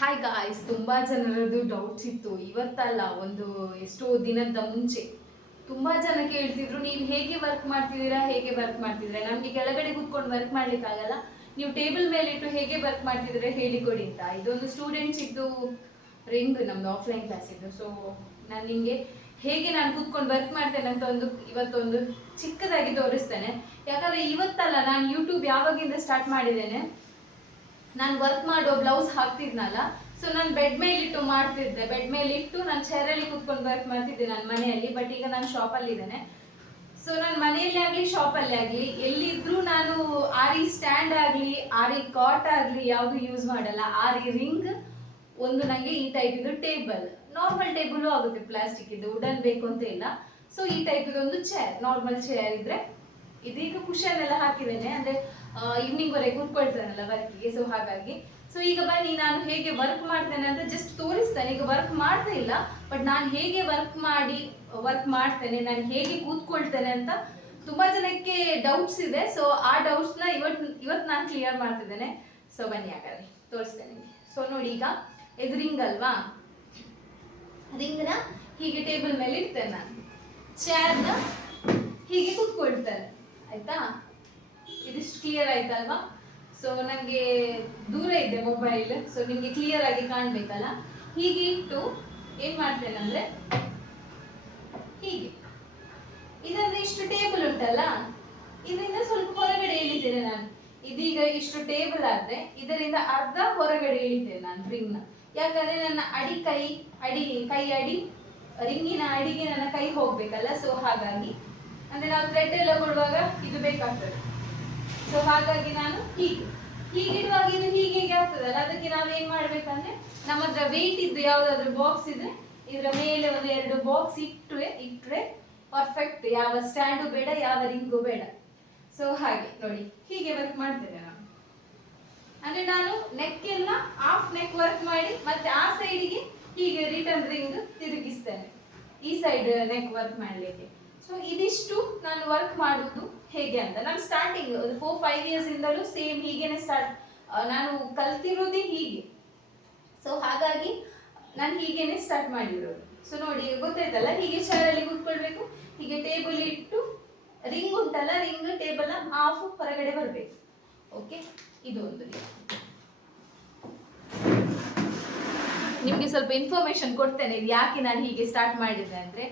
Hi guys ತುಂಬ ಜನರದ್ದು doubts ಇತ್ತು. ಇವತ್ತಲ್ಲ ಒಂದು ಎಷ್ಟೋ ದಿನದ ಮುಂಚೆ ತುಂಬ ಜನ ಕೇಳ್ತಿದ್ರು ನೀವು ಹೇಗೆ ವರ್ಕ್ ಮಾಡ್ತಿದ್ದೀರಾ? ಹೇಗೆ ವರ್ಕ್ ಮಾಡ್ತಿದ್ದೀರಾ? ನಮಗೆ ಕೆಳಗಡೆ ಕೂತ್ಕೊಂಡು ವರ್ಕ್ ಮಾಡ್ಲಿಕ್ಕೆ ಆಗಲ್ಲ. ನೀವು ಟೇಬಲ್ ಮೇಲೆ ಇಟ್ಟು ಹೇಗೆ ವರ್ಕ್ ಮಾಡ್ತಿದ್ದೀರಾ ಹೇಳಿಕೊಡಿ ಅಂತ. ಇದೊಂದು ಸ್ಟೂಡೆಂಟ್ಸ್ ಇದ್ದು ರಿಂಗ್ ನಮ್ದು ಆಫ್ಲೈನ್ ಕ್ಲಾಸ್ ಇದ್ದು. ಸೊ ನಾನು ನಿಮಗೆ ಹೇಗೆ ನಾನು ಕೂತ್ಕೊಂಡು ವರ್ಕ್ ಮಾಡ್ತೇನೆ ಅಂತ ಒಂದು ಇವತ್ತೊಂದು ಚಿಕ್ಕದಾಗಿ ತೋರಿಸ್ತೇನೆ. ಯಾಕಂದ್ರೆ ಇವತ್ತಲ್ಲ ನಾನು ಯೂಟ್ಯೂಬ್ ಯಾವಾಗಿಂದ ಸ್ಟಾರ್ಟ್ ಮಾಡಿದ್ದೇನೆ? ನಾನು ವರ್ಕ್ ಮಾಡೋ ಬ್ಲೌಸ್ ಹಾಕ್ತಿದ್ನಲ್ಲ ಸೊ ನಾನು ಬೆಡ್ ಮೇಲೆ ಇಟ್ಟು ಮಾಡ್ತಿದ್ದೆ. ಬೆಡ್ ಮೇಲೆ ಇಟ್ಟು ನಾನು ಚೇರಲ್ಲಿ ಕೂತ್ಕೊಂಡು ವರ್ಕ್ ಮಾಡ್ತಿದ್ದೆ ನನ್ನ ಮನೆಯಲ್ಲಿ ಬಟ್ ಈಗ ನಾನು ಶಾಪಲ್ಲಿ ಇದ್ದೇನೆ. ಸೊ ನಾನು ಮನೆಯಲ್ಲಿ ಆಗಲಿ ಶಾಪಲ್ಲೇ ಆಗಲಿ, ಎಲ್ಲಿದ್ರೂ ನಾನು ಆರಿ ಸ್ಟ್ಯಾಂಡ್ ಆಗಲಿ, ಆರಿ ಕಾಟ್ ಆಗಲಿ ಯಾವುದು ಯೂಸ್ ಮಾಡಲ್ಲ. ಆರಿ ರಿಂಗ್ ಒಂದು ನನಗೆ ಈ ಟೈಪ್ ಟೇಬಲ್ ನಾರ್ಮಲ್ ಟೇಬಲ್ ಆಗುತ್ತೆ ಪ್ಲಾಸ್ಟಿಕ್ ಇದು ವುಡನ್ ಬೇಕು ಅಂತ ಇಲ್ಲ. ಸೊ ಈ ಟೈಪ್ ಒಂದು ಚೇರ್ ನಾರ್ಮಲ್ ಚೇರ್ ಇದ್ರೆ ಇದೀಗ ಕುಶನ್ ಎಲ್ಲ ಹಾಕಿದ್ದೇನೆ. ಅಂದ್ರೆ ಈವ್ನಿಂಗ್ ವರೆಗೆ ಕೂತ್ಕೊಳ್ತಾನಲ್ಲ ವರ್ಕಿಗೆ ಸೊ ಹಾಗಾಗಿ. ಸೊ ಈಗ ಬನ್ನಿ, ನಾನು ಹೇಗೆ ವರ್ಕ್ ಮಾಡ್ತೇನೆ ಅಂತ ಜಸ್ಟ್ ತೋರಿಸ್ತೇನೆ. ಈಗ ವರ್ಕ್ ಮಾಡ್ತಾ ಇಲ್ಲ ಬಟ್ ನಾನು ಹೇಗೆ ವರ್ಕ್ ಮಾಡಿ ವರ್ಕ್ ಮಾಡ್ತೇನೆ, ನಾನು ಹೇಗೆ ಕೂತ್ಕೊಳ್ತೇನೆ ಅಂತ ತುಂಬಾ ಜನಕ್ಕೆ ಡೌಟ್ಸ್ ಇದೆ. ಸೊ ಆ ಡೌಟ್ಸ್ನ ಇವತ್ತು ಇವತ್ತು ನಾನು ಕ್ಲಿಯರ್ ಮಾಡ್ತಿದ್ದೇನೆ. ಸೊ ಬನ್ನಿ ಹಾಗಾದ್ರೆ ತೋರಿಸ್ತೇನೆ ಸೊ ನೋಡಿ ಈಗ ಇದು ರಿಂಗ್ ಅಲ್ವಾ? ರಿಂಗ್ನ ಹೀಗೆ ಟೇಬಲ್ ಮೇಲೆ ಇಡ್ತೇನೆ ನಾನು. ಚೇರ್ನ ಹೀಗೆ ಕೂತ್ಕೊಳ್ತೇನೆ. ಆಯ್ತಾ? ಇದಿಷ್ಟು ಕ್ಲಿಯರ್ ಆಯ್ತಲ್ವಾ? ಸೊ ನನಗೆ ದೂರ ಇದೆ ಮೊಬೈಲ್ ಸೊ ನಿಮಗೆ ಕ್ಲಿಯರ್ ಆಗಿ ಕಾಣಬೇಕಲ್ಲ? ಹೀಗೆ ಇಟ್ಟು ಏನು ಮಾಡ್ತೇನೆ ಅಂದ್ರೆ, ಹೀಗೆ. ಇದಂದ್ರೆ ಇಷ್ಟು ಟೇಬಲ್ ಉಂಟಲ್ಲ? ಇದರಿಂದ ಸ್ವಲ್ಪ ಹೊರಗಡೆ ಇಳಿತೇನೆ ನಾನು. ಇದೀಗ ಇಷ್ಟು ಟೇಬಲ್ ಆದ್ರೆ, ಇದರಿಂದ ಅರ್ಧ ಹೊರಗಡೆ ಇಳಿತೇನೆ ನಾನು ರಿಂಗ್ನ ಯಾಕಂದ್ರೆ ನನ್ನ ಅಡಿ ಕೈ ಅಡಿ ಕೈ ಅಡಿ ರಿಂಗಿನ ಅಡಿಗೆ ನನ್ನ ಕೈ ಹೋಗ್ಬೇಕಲ್ಲ? ಸೊ ಹಾಗಾಗಿ. ಅಂದ್ರೆ ನಾವು ಥ್ರೆಡ್ ಎಲ್ಲ ಕೊಡುವಾಗ ಇದು ಬೇಕಾಗ್ತದೆ. ಸೊ ಹಾಗಾಗಿ ನಾನು ಹೀಗೆ. ಹೀಗಿಡುವಾಗ ಇದು ಹೀಗೆ ಹೀಗೆ ಆಗ್ತದಲ್ಲ? ಅದಕ್ಕೆ ನಾವೇನ್ ಮಾಡ್ಬೇಕಂದ್ರೆ, ನಮ್ಮ ಹತ್ರ ವೆಯ್ಟ್ ಇದ್ದು ಯಾವ್ದಾದ್ರು ಬಾಕ್ಸ್ ಇದ್ರೆ, ಇದರ ಮೇಲೆ ಒಂದು ಎರಡು ಬಾಕ್ಸ್ ಇಟ್ಟರೆ ಇಟ್ಟರೆ ಪರ್ಫೆಕ್ಟ್ ಯಾವ ಸ್ಟ್ಯಾಂಡು ಬೇಡ, ಯಾವ ರಿಂಗು ಬೇಡ. ಸೊ ಹಾಗೆ ನೋಡಿ. ಹೀಗೆ ವರ್ಕ್ ಮಾಡ್ತೇನೆ ನಾನು. ಅಂದ್ರೆ ನಾನು ನೆಕ್ ಎಲ್ಲ ಹಾಫ್ ನೆಕ್ ವರ್ಕ್ ಮಾಡಿ, ಮತ್ತೆ ಆ ಸೈಡಿಗೆ ಹೀಗೆ ರಿಟರ್ನ್ ರಿಂಗ್ ತಿರುಗಿಸ್ತೇನೆ. ಈ ಸೈಡ್ ನೆಕ್ ವರ್ಕ್ ಮಾಡಲಿಕ್ಕೆ. ಸೊ ಇದಿಷ್ಟು ನಾನು ವರ್ಕ್ ಮಾಡುವುದು. ಹೇಗೆ ಅಂತ. ನಾನು ಸ್ಟಾರ್ಟಿಂಗ್ ಫೋರ್ ಫೈವ್ ಇಯರ್ಸ್ ಇಂದಲೂ ಸೇಮ್ ಹೀಗೇನೆ ಸ್ಟಾರ್ಟ್ ನಾನು ಕಲ್ತಿರೋದೇ ಹೀಗೆ. ಸೊ ಹಾಗಾಗಿ ನಾನು ಹೀಗೇನೆ ಸ್ಟಾರ್ಟ್ ಮಾಡಿರೋದು. ಸೊ ನೋಡಿ, ಗೊತ್ತಾಯ್ತಲ್ಲ, ಹೀಗೆ ಚೇರಲ್ಲಿ ಕೂತ್ಕೊಳ್ಬೇಕು, ಹೀಗೆ ಟೇಬಲ್ ಇಟ್ಟು ರಿಂಗ್ ಉಂಟಲ್ಲ ರಿಂಗ್ ಟೇಬಲ್ ಹಾಫ್ ಹೊರಗಡೆ ಬರಬೇಕು. ಓಕೆ ಇದು ಒಂದು ನಿಮಗೆ ಸ್ವಲ್ಪ ಇನ್ಫಾರ್ಮೇಶನ್ ಕೊಡ್ತೇನೆ, ಇದು ಯಾಕೆ ನಾನು ಹೀಗೆ ಸ್ಟಾರ್ಟ್ ಮಾಡಿದ್ದೆ ಅಂದ್ರೆ.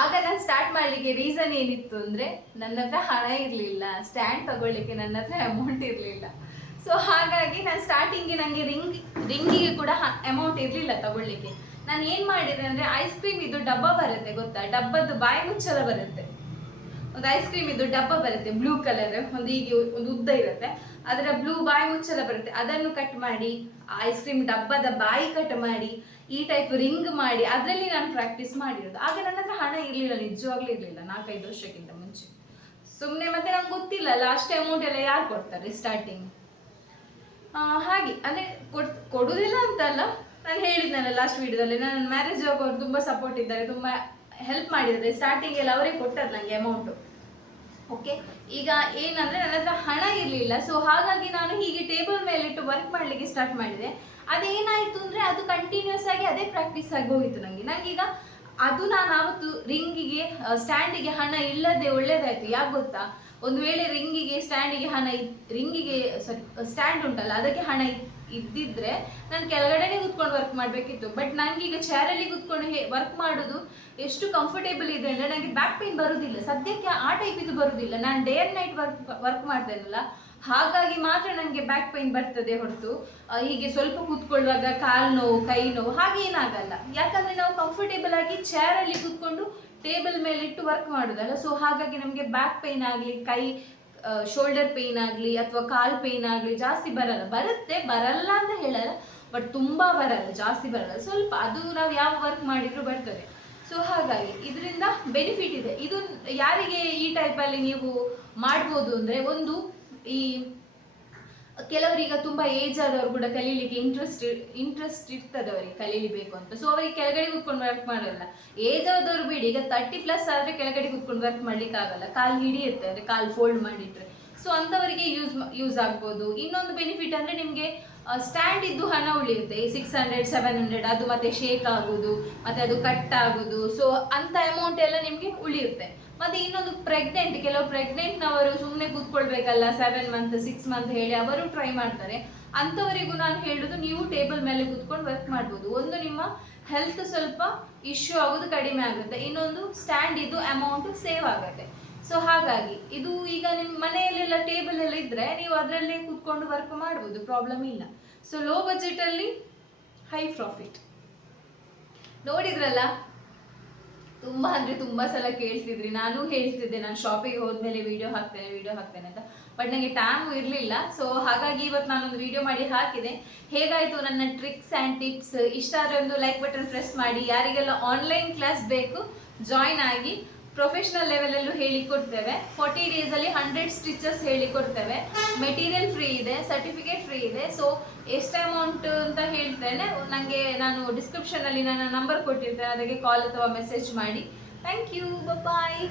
ಆಗ ನಾನು ಸ್ಟಾರ್ಟ್ ಮಾಡಲಿಕ್ಕೆ ರೀಸನ್ ಏನಿತ್ತು ಅಂದರೆ ನನ್ನ ಹತ್ರ ಹಣ ಇರಲಿಲ್ಲ ಸ್ಟ್ಯಾಂಡ್ ತಗೊಳ್ಳಿಕ್ಕೆ ನನ್ನ ಹತ್ರ ಅಮೌಂಟ್ ಇರಲಿಲ್ಲ. ಸೊ ಹಾಗಾಗಿ ನಾನು ಸ್ಟಾರ್ಟಿಂಗ್ಗೆ ನನಗೆ ರಿಂಗ್ ರಿಂಗಿಗೆ ಕೂಡ ಅಮೌಂಟ್ ಇರಲಿಲ್ಲ ತಗೊಳ್ಳಿಕ್ಕೆ. ನಾನು ಏನು ಮಾಡಿದೆ ಅಂದರೆ ಐಸ್ ಕ್ರೀಮ್ ಇದು ಡಬ್ಬ ಬರುತ್ತೆ ಗೊತ್ತಾ? ಡಬ್ಬದ್ದು ಬಾಯಿ ಮುಚ್ಚಲ ಬರುತ್ತೆ. ಒಂದು ಐಸ್ ಕ್ರೀಮ್ ಇದು ಡಬ್ಬ ಬರುತ್ತೆ ಬ್ಲೂ ಕಲರ್ ಒಂದು ಹೀಗೆ ಒಂದು ಉದ್ದ ಇರುತ್ತೆ. ಅದರ ಬ್ಲೂ ಬಾಯಿ ಮುಚ್ಚಲ ಬರುತ್ತೆ. ಅದನ್ನು ಕಟ್ ಮಾಡಿ ಐಸ್ ಕ್ರೀಮ್ ಡಬ್ಬದ ಬಾಯಿ ಕಟ್ ಮಾಡಿ, ಈ ಟೈಪ್ ರಿಂಗ್ ಮಾಡಿ, ಅದರಲ್ಲಿ ನಾನು ಪ್ರಾಕ್ಟೀಸ್ ಮಾಡಿರೋದು. ಆಗ ನನ್ನ ಹತ್ರ ಹಣ ಇರಲಿಲ್ಲ, ನಿಜವಾಗ್ಲೂ ಇರಲಿಲ್ಲ, ನಾಲ್ಕೈದು ವರ್ಷಕ್ಕಿಂತ ಮುಂಚೆ. ಸುಮ್ಮನೆ ಮತ್ತೆ ನಂಗೆ ಗೊತ್ತಿಲ್ಲ ಲಾಸ್ಟ್ ಅಮೌಂಟ್ ಎಲ್ಲ ಯಾರು ಕೊಡ್ತಾರೆ ಸ್ಟಾರ್ಟಿಂಗ್ ಹಾಗೆ, ಅಂದರೆ ಕೊಡ್, ಕೊಡುವುದಿಲ್ಲ ಅಂತಲ್ಲ ನಾನು ಹೇಳಿದ್ನಲ್ಲ ಲಾಸ್ಟ್ ವೀಡಿಯೋದಲ್ಲಿ ನನ್ನ ಮ್ಯಾರೇಜ್ ಆಗೋರು ತುಂಬ ಸಪೋರ್ಟ್ ಇದ್ದಾರೆ, ತುಂಬ ಹೆಲ್ಪ್ ಮಾಡಿದ್ದಾರೆ. ಸ್ಟಾರ್ಟಿಂಗ್ ಎಲ್ಲ ಅವರೇ ಕೊಟ್ಟದ್ದು ನನಗೆ ಅಮೌಂಟು ಓಕೆ ಈಗ ಏನಂದ್ರೆ ನನ್ನ ಹತ್ರ ಹಣ ಇರಲಿಲ್ಲ. ಸೊ ಹಾಗಾಗಿ ನಾನು ಹೀಗೆ ಟೇಬಲ್ ಮೇಲೆ ಇಟ್ಟು ವರ್ಕ್ ಮಾಡಲಿಕ್ಕೆ ಸ್ಟಾರ್ಟ್ ಮಾಡಿದೆ. ಅದೇನಾಯಿತು ಅಂದರೆ ಅದು ಕಂಟಿನ್ಯೂಸ್ ಆಗಿ ಅದೇ ಪ್ರಾಕ್ಟೀಸ್ ಆಗಿ ಹೋಯಿತು ನನಗೆ ನನಗೀಗ ಅದು ನಾನು ಆವತ್ತು ರಿಂಗಿಗೆ ಸ್ಟ್ಯಾಂಡಿಗೆ ಹಣ ಇಲ್ಲದೆ ಒಳ್ಳೇದಾಯ್ತು. ಯಾಕೆ ಗೊತ್ತಾ? ಒಂದು ವೇಳೆ ರಿಂಗಿಗೆ ಸ್ಟ್ಯಾಂಡಿಗೆ ಹಣ ರಿಂಗಿಗೆ ಸಾರಿ ಸ್ಟ್ಯಾಂಡ್ ಉಂಟಲ್ಲ, ಅದಕ್ಕೆ ಹಣ ಇದ್ದಿದ್ರೆ ನಾನು ಕೆಳಗಡೆನೆ ಕೂತ್ಕೊಂಡು ವರ್ಕ್ ಮಾಡಬೇಕಿತ್ತು. ಬಟ್ ನನಗೀಗ ಚೇರಲ್ಲಿ ಕೂತ್ಕೊಂಡು ವರ್ಕ್ ಮಾಡೋದು ಎಷ್ಟು ಕಂಫರ್ಟೇಬಲ್ ಇದೆ ಅಂದ್ರೆ ನನಗೆ ಬ್ಯಾಕ್ ಪೇನ್ ಬರೋದಿಲ್ಲ. ಸದ್ಯಕ್ಕೆ ಆ ಟೈಪ್ ಇದು ಬರೋದಿಲ್ಲ. ನಾನು day and night work work ಮಾಡ್ತೇನಲ್ಲ. ಹಾಗಾಗಿ ಮಾತ್ರ ನನಗೆ ಬ್ಯಾಕ್ ಪೇನ್ ಬರ್ತದೆ ಹೊರತು. ಹೀಗೆ ಸ್ವಲ್ಪ ಕೂತ್ಕೊಳ್ಳುವಾಗ ಕಾಲು ನೋವು, ಕೈ ನೋವು, ಹಾಗೆ ಏನಾಗಲ್ಲ. ಯಾಕಂದ್ರೆ ನಾವು ಕಂಫರ್ಟೇಬಲ್ ಆಗಿ ಚೇರಲ್ಲಿ ಕೂತ್ಕೊಂಡು ಟೇಬಲ್ ಮೇಲೆ ಇಟ್ಟು ವರ್ಕ್ ಮಾಡೋದಲ್ಲ. ಸೊ ಹಾಗಾಗಿ ನಮಗೆ ಬ್ಯಾಕ್ ಪೇನ್ ಆಗಲಿ, ಕೈ ಶೋಲ್ಡರ್ ಪೇನ್ ಆಗಲಿ ಅಥವಾ ಕಾಲ್ ಪೇನ್ ಆಗಲಿ ಜಾಸ್ತಿ ಬರಲ್ಲ. ಬರುತ್ತೆ, ಬರಲ್ಲ ಅಂತ ಹೇಳಲ್ಲ ಬಟ್ ತುಂಬ ಬರಲ್ಲ, ಜಾಸ್ತಿ ಬರಲ್ಲ. ಸ್ವಲ್ಪ ಅದು ನಾವು ಯಾವ ವರ್ಕ್ ಮಾಡಿದ್ರು ಬರ್ತದೆ. ಸೊ ಹಾಗಾಗಿ ಇದರಿಂದ ಬೆನಿಫಿಟ್ ಇದೆ. ಇದು ಯಾರಿಗೆ ಈ ಟೈಪಲ್ಲಿ ನೀವು ಮಾಡ್ಬೋದು ಅಂದರೆ ಒಂದು ಈ ಕೆಲವರೀಗ ತುಂಬ ಏಜ್ ಆದವರು ಕೂಡ ಕಲೀಲಿಕ್ಕೆ ಇಂಟ್ರೆಸ್ಟ್ ಇಂಟ್ರೆಸ್ಟ್ ಇರ್ತದೆ ಅವರಿಗೆ ಕಲೀಲಿಬೇಕು ಅಂತ. ಸೊ ಅವರಿಗೆ ಕೆಳಗಡೆ ಕೂತ್ಕೊಂಡು ವರ್ಕ್ ಮಾಡೋಲ್ಲ ಏಜ್ ಆದವರು ಬಿಡಿ, ಈಗ ತರ್ಟಿ ಪ್ಲಸ್ ಆದರೆ ಕೆಳಗಡೆ ಕೂತ್ಕೊಂಡು ವರ್ಕ್ ಮಾಡ್ಲಿಕ್ಕೆ ಆಗಲ್ಲ. ಕಾಲು ಹಿಡಿಯುತ್ತೆ ಅಂದರೆ ಕಾಲು ಫೋಲ್ಡ್ ಮಾಡಿಟ್ರೆ. ಸೊ ಅಂಥವರಿಗೆ ಯೂಸ್ ಯೂಸ್ ಆಗ್ಬೋದು. ಇನ್ನೊಂದು ಬೆನಿಫಿಟ್ ಅಂದರೆ ನಿಮಗೆ ಸ್ಟ್ಯಾಂಡ್ ಇದ್ದು ಹಣ ಉಳಿಯುತ್ತೆ. ಈ ಸಿಕ್ಸ್ ಹಂಡ್ರೆಡ್ ಸೆವೆನ್ ಹಂಡ್ರೆಡ್ ಅದು ಮತ್ತೆ ಶೇಕ್ ಆಗೋದು, ಮತ್ತೆ ಅದು ಕಟ್ ಆಗೋದು. ಸೊ ಅಂತ ಅಮೌಂಟ್ ಎಲ್ಲ ನಿಮಗೆ ಉಳಿಯುತ್ತೆ. ಮತ್ತೆ ಇನ್ನೊಂದು ಪ್ರೆಗ್ನೆಂಟ್ ಕೆಲವು ಪ್ರೆಗ್ನೆಂಟ್ನವರು ಸುಮ್ಮನೆ ಕೂತ್ಕೊಳ್ಬೇಕಲ್ಲ ಸೆವೆನ್ ಮಂತ್ ಸಿಕ್ಸ್ ಮಂತ್ ಹೇಳಿ ಅವರು ಟ್ರೈ ಮಾಡ್ತಾರೆ. ಅಂಥವರಿಗೂ ನಾನು ಹೇಳುದು ನೀವು ಟೇಬಲ್ ಮೇಲೆ ಕೂತ್ಕೊಂಡು ವರ್ಕ್ ಮಾಡ್ಬೋದು. ಒಂದು ನಿಮ್ಮ ಹೆಲ್ತ್ ಸ್ವಲ್ಪ ಇಶ್ಯೂ ಆಗೋದು ಕಡಿಮೆ ಆಗುತ್ತೆ. ಇನ್ನೊಂದು ಸ್ಟ್ಯಾಂಡ್ ಇದು ಅಮೌಂಟ್ ಸೇವ್ ಆಗುತ್ತೆ. ಸೊ ಹಾಗಾಗಿ ಇದು ಈಗ ನಿಮ್ಮ ಮನೆಯಲ್ಲೆಲ್ಲ ಟೇಬಲ್ ಎಲ್ಲ ಇದ್ರೆ ನೀವು ಅದರಲ್ಲೇ ಕೂತ್ಕೊಂಡು ವರ್ಕ್ ಮಾಡ್ಬೋದು. ಪ್ರಾಬ್ಲಮ್ ಇಲ್ಲ. ಸೊ ಲೋ ಬಜೆಟಲ್ಲಿ ಹೈ ಪ್ರಾಫಿಟ್ ನೋಡಿದ್ರಲ್ಲ? ತುಂಬಾ ಅಂದ್ರೆ ತುಂಬಾ ಸಲ ಕೇಳ್ತಿದ್ರಿ. ನಾನು ಹೇಳ್ತಿದ್ದೆ, ನಾನು ಶಾಪಿಗೆ ಹೋದ್ಮೇಲೆ ವಿಡಿಯೋ ಹಾಕ್ತೇನೆ ವಿಡಿಯೋ ಹಾಕ್ತೇನೆ ಅಂತ. ಬಟ್ ನನಗೆ ಟೈಮ್ ಇರಲಿಲ್ಲ. ಸೊ ಹಾಗಾಗಿ ಇವತ್ತು ನಾನೊಂದು ವಿಡಿಯೋ ಮಾಡಿ ಹಾಕಿದೆ. ಹೇಗಾಯ್ತು ನನ್ನ ಟ್ರಿಕ್ಸ್ ಆ್ಯಂಡ್ ಟಿಪ್ಸ್ ಇಷ್ಟ ಆದರೆ ಒಂದು ಲೈಕ್ ಬಟನ್ ಪ್ರೆಸ್ ಮಾಡಿ. ಯಾರಿಗೆಲ್ಲ ಆನ್ಲೈನ್ ಕ್ಲಾಸ್ ಬೇಕು ಜಾಯ್ನ್ ಆಗಿ ಪ್ರೊಫೆಷನಲ್ ಲೆವೆಲಲ್ಲೂ ಹೇಳಿಕೊಡ್ತೇವೆ ಫಾರ್ಟಿ ಡೇಸಲ್ಲಿ ಹಂಡ್ರೆಡ್ ಸ್ಟಿಚಸ್ ಹೇಳಿಕೊಡ್ತೇವೆ ಮೆಟೀರಿಯಲ್ ಫ್ರೀ ಇದೆ ಸರ್ಟಿಫಿಕೇಟ್ ಫ್ರೀ ಇದೆ. ಸೊ ಎಷ್ಟು ಅಮೌಂಟ್ ಅಂತ ಹೇಳ್ತೇನೆ ನನಗೆ ನಾನು ಡಿಸ್ಕ್ರಿಪ್ಷನಲ್ಲಿ ನನ್ನ ನಂಬರ್ ಕೊಟ್ಟಿರ್ತೇನೆ ಅದಕ್ಕೆ ಕಾಲ್ ಅಥವಾ ಮೆಸೇಜ್ ಮಾಡಿ. Thank you bye